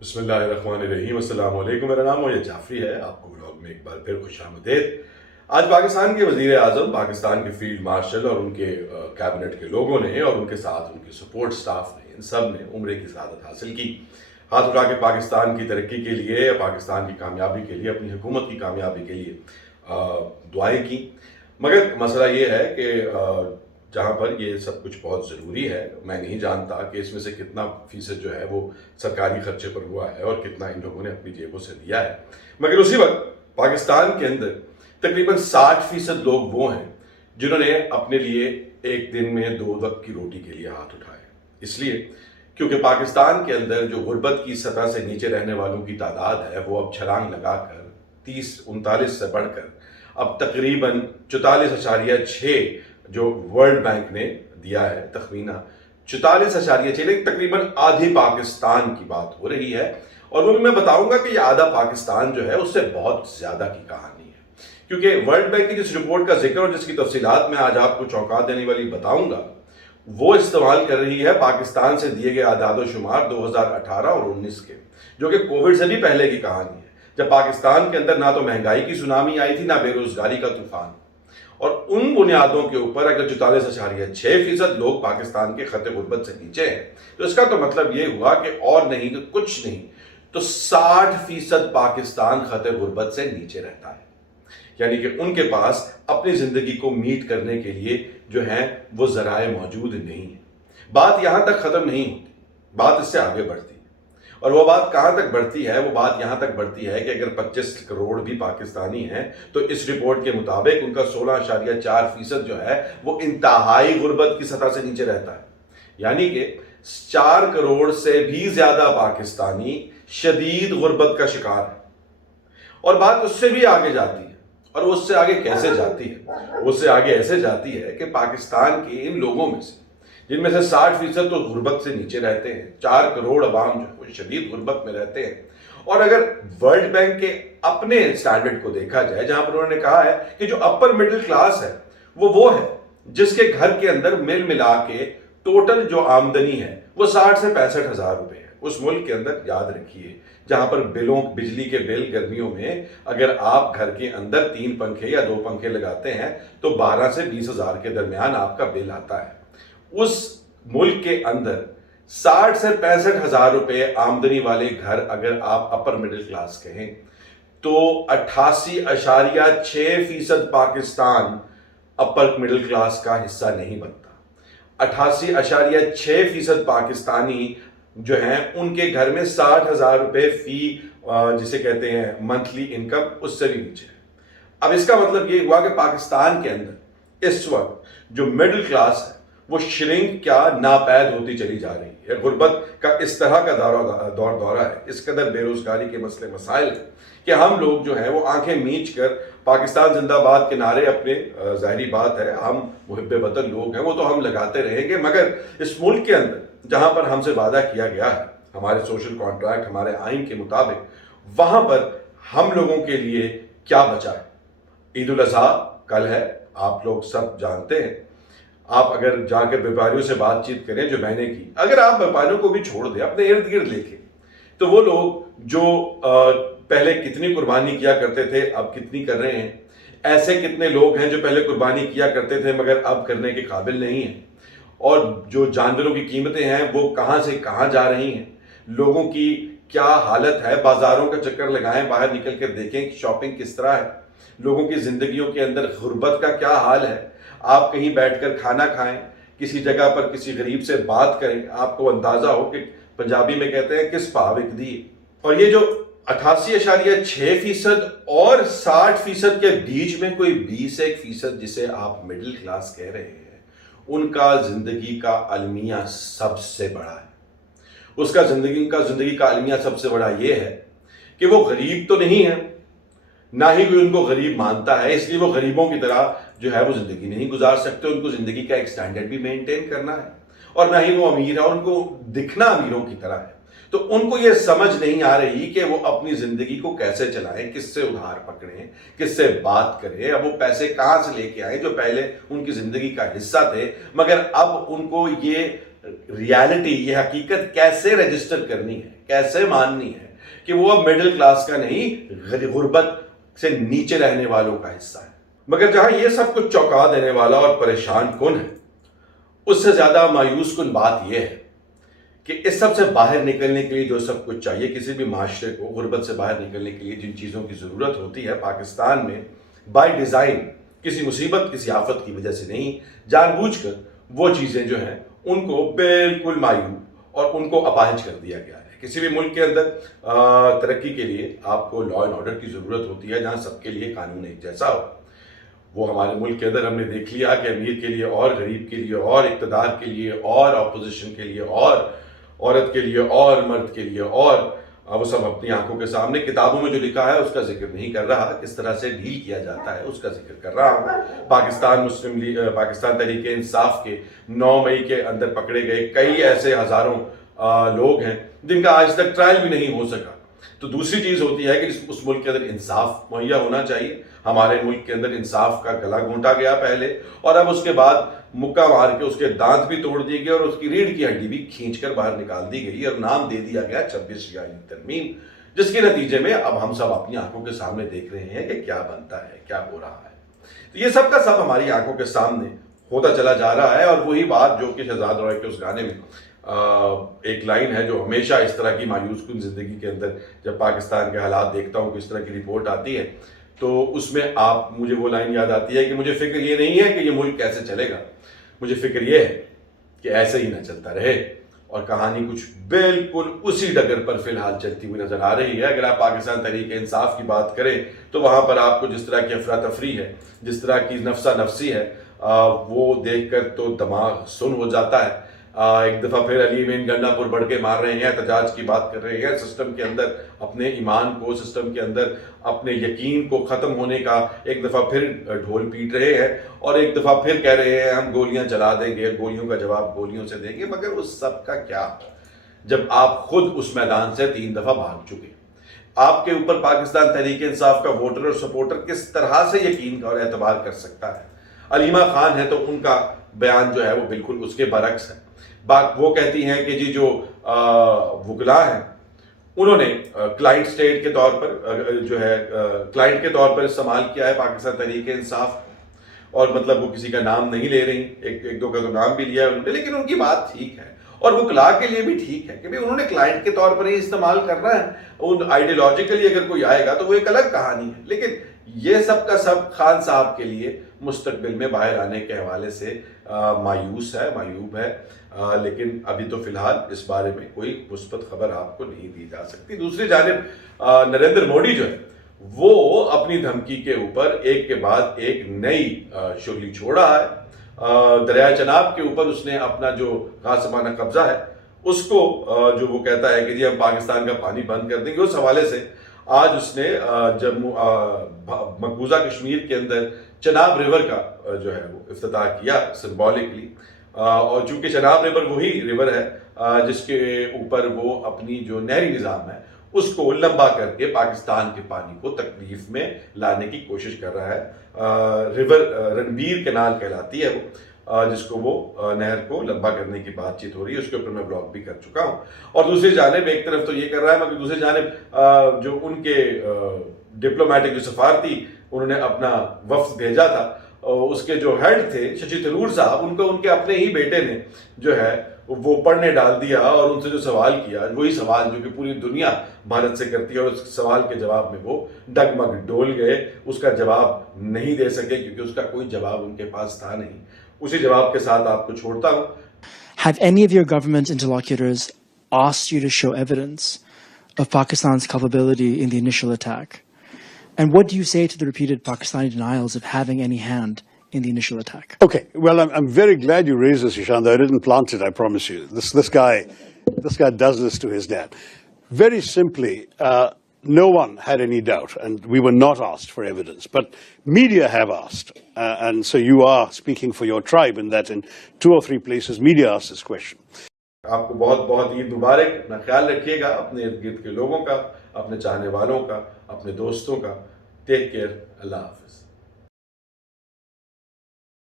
بسم اللہ الرحمن الرحیم، السلام علیکم۔ میرا نام موجد جعفری ہے، آپ کو بلاگ میں ایک بار پھر خوش آمدید۔ آج پاکستان کے وزیر اعظم، پاکستان کے فیلڈ مارشل اور ان کے کیبنٹ کے لوگوں نے اور ان کے ساتھ ان کے سپورٹ سٹاف نے، ان سب نے عمرے کی سعادت حاصل کی۔ ہاتھ اٹھا کے پاکستان کی ترقی کے لیے، پاکستان کی کامیابی کے لیے، اپنی حکومت کی کامیابی کے لیے دعائیں کی۔ مگر مسئلہ یہ ہے کہ جہاں پر یہ سب کچھ بہت ضروری ہے، میں نہیں جانتا کہ اس میں سے کتنا فیصد جو ہے وہ سرکاری خرچے پر ہوا ہے اور کتنا ان لوگوں نے اپنی جیبوں سے دیا ہے۔ مگر اسی وقت پاکستان کے اندر تقریباً 60% لوگ وہ ہیں جنہوں نے اپنے لیے ایک دن میں 2 وقت کی روٹی کے لیے ہاتھ اٹھائے۔ اس لیے کیونکہ پاکستان کے اندر جو غربت کی سطح سے نیچے رہنے والوں کی تعداد ہے وہ اب چھلانگ لگا کر 39 سے بڑھ کر اب تقریباً 44.6 جو ورلڈ بینک نے دیا ہے تخمینہ 44.6، لیکن تقریباً آدھی پاکستان کی بات ہو رہی ہے۔ اور وہ بھی میں بتاؤں گا کہ یہ آدھا پاکستان جو ہے اس سے بہت زیادہ کی کہانی ہے، کیونکہ ورلڈ بینک کی جس رپورٹ کا ذکر اور جس کی تفصیلات میں آج آپ کو چونکا دینے والی بتاؤں گا، وہ استعمال کر رہی ہے پاکستان سے دیے گئے اعداد و شمار 2018 اور 19 کے، جو کہ کووڈ سے بھی پہلے کی کہانی ہے، جب پاکستان کے اندر نہ تو مہنگائی کی سونامی آئی تھی، نہ بے روزگاری کا طوفان۔ اور ان بنیادوں کے اوپر اگر 44.6% لوگ پاکستان کے خط غربت سے نیچے ہیں، تو اس کا تو مطلب یہ ہوا کہ اور نہیں کہ کچھ نہیں تو 60% پاکستان خط غربت سے نیچے رہتا ہے، یعنی کہ ان کے پاس اپنی زندگی کو میٹ کرنے کے لیے جو ہیں وہ ذرائع موجود نہیں ہیں۔ بات یہاں تک ختم نہیں ہوتی، بات اس سے آگے بڑھتی ہے، اور وہ بات کہاں تک بڑھتی ہے؟ وہ بات یہاں تک بڑھتی ہے کہ اگر 25 کروڑ بھی پاکستانی ہیں تو اس رپورٹ کے مطابق ان کا 16.4% جو ہے وہ انتہائی غربت کی سطح سے نیچے رہتا ہے، یعنی کہ 4 کروڑ سے بھی زیادہ پاکستانی شدید غربت کا شکار ہے۔ اور بات اس سے بھی آگے جاتی ہے، اور وہ اس سے آگے کیسے جاتی ہے؟ وہ اس سے آگے ایسے جاتی ہے کہ پاکستان کے ان لوگوں میں سے جن میں سے 60% تو غربت سے نیچے رہتے ہیں، 4 کروڑ عوام جو ہے وہ شدید غربت میں رہتے ہیں۔ اور اگر ورلڈ بینک کے اپنے سٹینڈرڈ کو دیکھا جائے، جہاں پر انہوں نے کہا ہے کہ جو اپر مڈل کلاس ہے وہ ہے جس کے گھر کے اندر مل ملا کے ٹوٹل جو آمدنی ہے وہ 60 سے 65 ہزار روپے ہے۔ اس ملک کے اندر یاد رکھیے جہاں پر بجلی کے بل گرمیوں میں اگر آپ گھر کے اندر 3 پنکھے یا 2 پنکھے لگاتے ہیں تو 12 سے 20 ہزار کے درمیان آپ کا بل آتا ہے۔ اس ملک کے اندر 60 سے 65 ہزار روپے آمدنی والے گھر اگر آپ اپر مڈل کلاس کہیں تو 88.6% پاکستان اپر مڈل کلاس کا حصہ نہیں بنتا۔ 88.6% پاکستانی جو ہیں ان کے گھر میں 60 ہزار روپے فی جسے کہتے ہیں منتھلی انکم اس سے بھی نیچے ہے۔ اب اس کا مطلب یہ ہوا کہ پاکستان کے اندر اس وقت جو مڈل کلاس ہے وہ شرنک کیا ناپید ہوتی چلی جا رہی ہے۔ غربت کا اس طرح کا دورہ ہے، اس قدر بے روزگاری کے مسئلے مسائل ہیں کہ ہم لوگ جو ہیں وہ آنکھیں میچ کر پاکستان زندہ باد کے نعرے اپنے، ظاہری بات ہے ہم محب وطن لوگ ہیں وہ تو ہم لگاتے رہیں گے، مگر اس ملک کے اندر جہاں پر ہم سے وعدہ کیا گیا ہے ہمارے سوشل کانٹریکٹ، ہمارے آئین کے مطابق، وہاں پر ہم لوگوں کے لیے کیا بچا ہے؟ عید الاضحیٰ کل ہے، آپ لوگ سب جانتے ہیں۔ آپ اگر جا کر بیپاریوں سے بات چیت کریں جو میں نے کی، اگر آپ بیپاریوں کو بھی چھوڑ دیں، اپنے ارد گرد دیکھیں تو وہ لوگ جو پہلے کتنی قربانی کیا کرتے تھے اب کتنی کر رہے ہیں، ایسے کتنے لوگ ہیں جو پہلے قربانی کیا کرتے تھے مگر اب کرنے کے قابل نہیں ہیں، اور جو جانوروں کی قیمتیں ہیں وہ کہاں سے کہاں جا رہی ہیں، لوگوں کی کیا حالت ہے۔ بازاروں کا چکر لگائیں، باہر نکل کر دیکھیں کہ شاپنگ کس طرح ہے، لوگوں کی زندگیوں کے اندر غربت کا کیا حال ہے۔ آپ کہیں بیٹھ کر کھانا کھائیں، کسی جگہ پر کسی غریب سے بات کریں، آپ کو اندازہ ہو کہ پنجابی میں کہتے ہیں کس پاو وک دی۔ اور یہ جو 88.6% اور 60% کے بیچ میں کوئی 21% جسے آپ مڈل کلاس کہہ رہے ہیں، ان کا زندگی کا المیہ سب سے بڑا ہے۔ اس کا زندگی کا المیہ سب سے بڑا یہ ہے کہ وہ غریب تو نہیں ہے، نہ ہی کوئی ان کو غریب مانتا ہے، اس لیے وہ غریبوں کی طرح جو ہے وہ زندگی نہیں گزار سکتے، ان کو زندگی کا ایک سٹینڈرڈ بھی مینٹین کرنا ہے، اور نہ ہی وہ امیر ہے، ان کو دکھنا امیروں کی طرح ہے۔ تو ان کو یہ سمجھ نہیں آ رہی کہ وہ اپنی زندگی کو کیسے چلائیں، کس سے ادھار پکڑیں، کس سے بات کریں، اب وہ پیسے کہاں سے لے کے آئیں جو پہلے ان کی زندگی کا حصہ تھے، مگر اب ان کو یہ ریالٹی، یہ حقیقت کیسے رجسٹر کرنی ہے، کیسے ماننی ہے کہ وہ اب مڈل کلاس کا نہیں، غربت سے نیچے رہنے والوں کا حصہ ہے. مگر جہاں یہ سب کچھ چونکا دینے والا اور پریشان کن ہے، اس سے زیادہ مایوس کن بات یہ ہے کہ اس سب سے باہر نکلنے کے لیے جو سب کچھ چاہیے، کسی بھی معاشرے کو غربت سے باہر نکلنے کے لیے جن چیزوں کی ضرورت ہوتی ہے، پاکستان میں بائی ڈیزائن کسی مصیبت، کسی آفت کی وجہ سے نہیں، جان بوجھ کر وہ چیزیں جو ہیں ان کو بالکل معیوب اور ان کو اپاہج کر دیا گیا ہے. کسی بھی ملک کے اندر ترقی کے لیے آپ کو لا اینڈ آرڈر کی ضرورت ہوتی ہے، جہاں سب کے لیے قانون ایک جیسا ہو. وہ ہمارے ملک کے اندر ہم نے دیکھ لیا کہ امیر کے لیے اور غریب کے لیے اور اقتدار کے لیے اور اپوزیشن کے لیے اور عورت کے لیے اور مرد کے لیے اور وہ سب اپنی آنکھوں کے سامنے کتابوں میں جو لکھا ہے اس کا ذکر نہیں کر رہا، کس طرح سے ڈیل کیا جاتا ہے اس کا ذکر کر رہا ہوں. پاکستان تحریک انصاف کے 9 مئی کے اندر پکڑے گئے کئی ایسے ہزاروں لوگ ہیں جن کا آج تک ٹرائل بھی نہیں ہو سکا. تو دوسری چیز ہوتی ہے کہ اس ملک کے اندر انصاف مہیا ہونا چاہیے. ہمارے ملک کے اندر انصاف کا گلا گھونٹا گیا پہلے، اور اب اس کے بعد مکہ مار کے اس کے دانت بھی توڑ دیے گئے اور اس کی ریڑھ کی ہڈی بھی کھینچ کر باہر نکال دی گئی اور نام دے دیا گیا 26 ترمیم، جس کے نتیجے میں اب ہم سب اپنی آنکھوں کے سامنے دیکھ رہے ہیں کہ کیا بنتا ہے، کیا ہو رہا ہے. تو یہ سب کا سب ہماری آنکھوں کے سامنے ہوتا چلا جا رہا ہے. اور وہی بات جو کہ شہزاد روئے کے اس گانے میں ایک لائن ہے جو ہمیشہ اس طرح کی مایوس کن زندگی کے اندر جب پاکستان کے حالات دیکھتا ہوں کہ اس طرح کی رپورٹ آتی ہے تو اس میں مجھے وہ لائن یاد آتی ہے کہ مجھے فکر یہ نہیں ہے کہ یہ ملک کیسے چلے گا، مجھے فکر یہ ہے کہ ایسے ہی نہ چلتا رہے. اور کہانی کچھ بالکل اسی ڈگر پر فی الحال چلتی ہوئی نظر آ رہی ہے. اگر آپ پاکستان تحریک انصاف کی بات کریں تو وہاں پر آپ کو جس طرح کی افراتفری ہے، جس طرح کی نفسا نفسی ہے، وہ دیکھ کر تو دماغ سن ہو جاتا ہے. ایک دفعہ پھر علی امین گنڈا پور بڑھ کے مار رہے ہیں، احتجاج کی بات کر رہے ہیں، سسٹم کے اندر اپنے ایمان کو، سسٹم کے اندر اپنے یقین کو ختم ہونے کا ایک دفعہ پھر ڈھول پیٹ رہے ہیں، اور ایک دفعہ پھر کہہ رہے ہیں ہم گولیاں چلا دیں گے، گولیوں کا جواب گولیوں سے دیں گے. مگر اس سب کا کیا جب آپ خود اس میدان سے 3 دفعہ بھاگ چکے؟ آپ کے اوپر پاکستان تحریک انصاف کا ووٹر اور سپورٹر کس طرح سے یقین اور اعتبار کر سکتا ہے؟ علیمہ خان ہے تو ان کا بیان جو ہے وہ بالکل اس کے برعکس ہے. وہ کہتی ہیں کہ جی جو وکلاء ہیں انہوں نے کلائنٹ اسٹیٹ کے طور پر جو ہے کلائنٹ کے طور پر استعمال کیا ہے پاکستان تحریک انصاف، اور مطلب وہ کسی کا نام نہیں لے رہی، ایک دو کا تو نام بھی لیا ہے انہوں نے، لیکن ان کی بات ٹھیک ہے اور وکلاء کے لیے بھی ٹھیک ہے کہ انہوں نے کلائنٹ کے طور پر ہی استعمال کرنا ہے. ان آئیڈیالوجیکلی اگر کوئی آئے گا تو وہ ایک الگ کہانی ہے. لیکن یہ سب کا سب خان صاحب کے لیے مستقبل میں باہر آنے کے حوالے سے مایوس ہے، معیوب ہے. لیکن ابھی تو فی الحال اس بارے میں کوئی مثبت خبر آپ کو نہیں دی جا سکتی. دوسری جانب نریندر مودی جو ہے وہ اپنی دھمکی کے اوپر ایک کے بعد ایک نئی شغلی چھوڑ رہا ہے. دریائے چناب کے اوپر اس نے اپنا جو غاصبانہ قبضہ ہے اس کو جو وہ کہتا ہے کہ جی ہم پاکستان کا پانی بند کر دیں گے، اس حوالے سے آج اس نے جموں مقبوضہ کشمیر کے اندر چناب ریور کا جو ہے وہ افتتاح کیا سمبولکلی. اور چونکہ چناب ریور وہی ریور ہے جس کے اوپر وہ اپنی جو نہری نظام ہے اس کو لمبا کر کے پاکستان کے پانی کو تکلیف میں لانے کی کوشش کر رہا ہے. ریور رنبیر کینال کہلاتی ہے وہ، جس کو وہ نہر کو لمبا کرنے کی بات چیت ہو رہی ہے، اس کے اوپر میں بلاگ بھی کر چکا ہوں. اور دوسری جانب ایک طرف تو یہ کر رہا ہے، مگر دوسری جانب جو ان کے ڈپلومیٹک جو سفارتی انہوں نے اپنا وفد بھیجا تھا، اس کے جو ہیڈ تھے ششی تھرور صاحب، ان کو ان کے اپنے ہی بیٹے نے جو ہے وہ پڑھنے ڈال دیا اور ان سے جو سوال کیا وہی سوال جو کہ پوری دنیا بھارت سے کرتی ہے، اور اس سوال کے جواب میں وہ ڈگمگ ڈول گئے، اس کا جواب نہیں دے سکے کیونکہ اس کا کوئی جواب ان کے پاس تھا نہیں. اسی جواب کے ساتھ آپ کو چھوڑتا ہوں. Have any of your government interlocutors asked you to show evidence of Pakistan's culpability in the initial attack? And what do you say to the repeated Pakistani denials of having any hand in the initial attack? Okay, well, I'm very glad you raised this, Ishant. I didn't plant it, I promise you. This guy does this to his dad. Very simply, no one had any doubt, and we were not asked for evidence. But media have asked, and so you are speaking for your tribe in that in 2 or 3 places media asked this question. آپ کو بہت بہت عید مبارک. اپنا خیال رکھیے گا، اپنے ارد گرد کے لوگوں کا، اپنے چاہنے والوں کا، اپنے دوستوں کا. Take care. اللہ حافظ.